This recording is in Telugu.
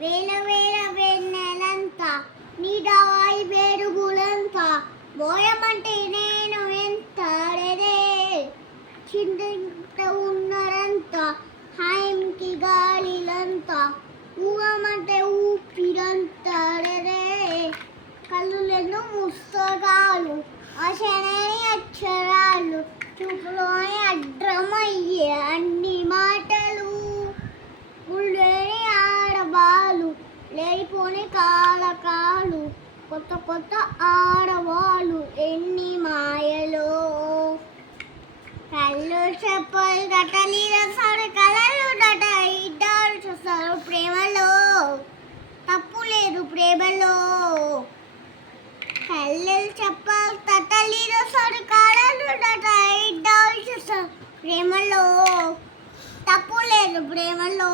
వేల వేల వెన్నెలంత నీడవాయి వేడుగులంత బోయమంటే నేను ఎంత చింత ఉన్నరంత హాయంకి గాలిలంత ఊగమంటే ఊపిరంతరే కళ్ళులను పుస్తకాలు ఆశనని అక్షరాలు చూపులోని అడ్రమయ్యే అన్ని మాటలు ఉళ్ళేని ఆడవాళ్ళు లేనిపోని కాలకాలు కొత్త కొత్త ఆడవాళ్ళు ఎన్ని మాయలో కళ్ళు చెప్పలు దటలి రసాడు కలలు దట ఇడ్డాలు చూస్తారు ప్రేమలో తప్పు లేదు ప్రేమలో కళ్ళు చెప్పలు తటలి రసాడు కలలు దట ఇడ్డాలు చూస్తారు ప్రేమలో తప్పు లేదు ప్రేమలో